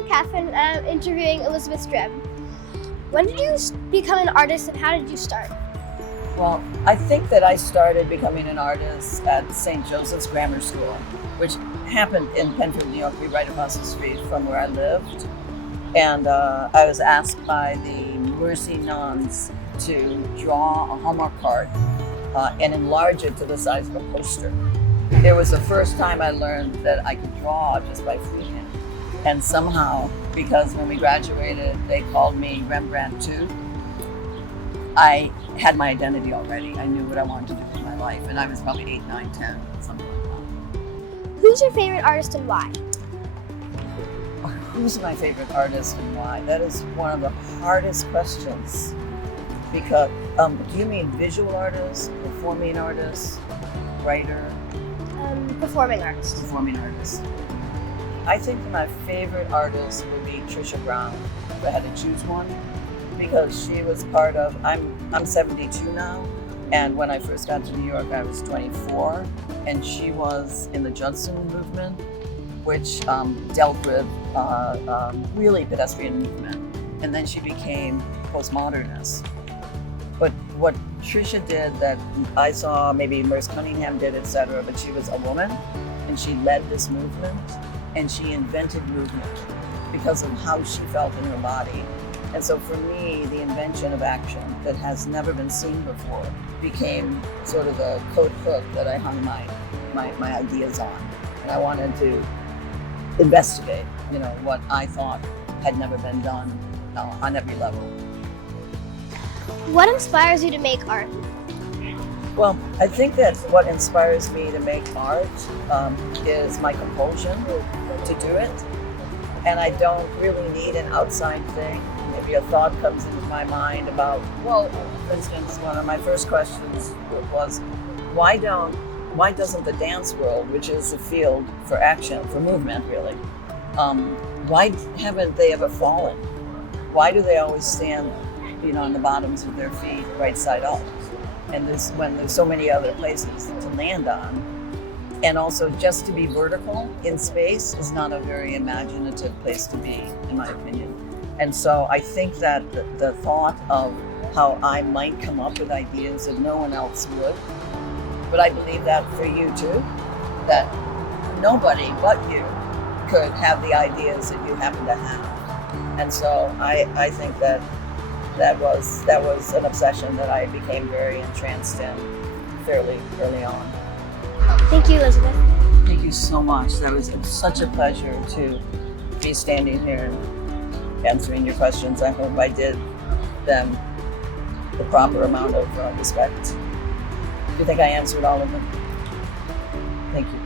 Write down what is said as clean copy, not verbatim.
I'm Kathryn. I'm interviewing Elizabeth Streb. When did you become an artist and how did you start? Well, I think that I started becoming an artist at St. Joseph's Grammar School, which happened in Penfield, New York, right across the street from where I lived. And I was asked by the Mercy nuns to draw a Hallmark card and enlarge it to the size of a poster. It was the first time I learned that I could draw just by freehand. And somehow, because when we graduated, they called me Rembrandt too, I had my identity already. I knew what I wanted to do with my life. And I was probably 8, 9, 10, something like that. Who's your favorite artist and why? Who's my favorite artist and why? That is one of the hardest questions. Because, do you mean visual artist, performing artist, writer? Performing artist. Performing artist. I think my favorite artist would be Trisha Brown, if I had to choose one, because she was part of, I'm 72 now, and when I first got to New York, I was 24, and she was in the Judson movement, which dealt with really pedestrian movement, and then she became postmodernist. But what Trisha did that I saw, maybe Merce Cunningham did, etc., but she was a woman, and she led this movement, and she invented movement because of how she felt in her body. And so for me, the invention of action that has never been seen before became sort of the code hook that I hung my ideas on. And I wanted to investigate, what I thought had never been done on every level. What inspires you to make art? Well, I think that what inspires me to make art is my compulsion to do it. And I don't really need an outside thing. Maybe a thought comes into my mind about, for instance, one of my first questions was, why doesn't the dance world, which is a field for action, for movement really, why haven't they ever fallen? Why do they always stand, on the bottoms of their feet, right side up? And when there's so many other places to land on. And also just to be vertical in space is not a very imaginative place to be, in my opinion. And so I think that the thought of how I might come up with ideas that no one else would, but I believe that for you too, that nobody but you could have the ideas that you happen to have. And so I think that was an obsession that I became very entranced in fairly early on. Thank you, Elizabeth. Thank you so much. That was such a pleasure to be standing here and answering your questions. I hope I did them the proper amount of respect. Do you think I answered all of them? Thank you.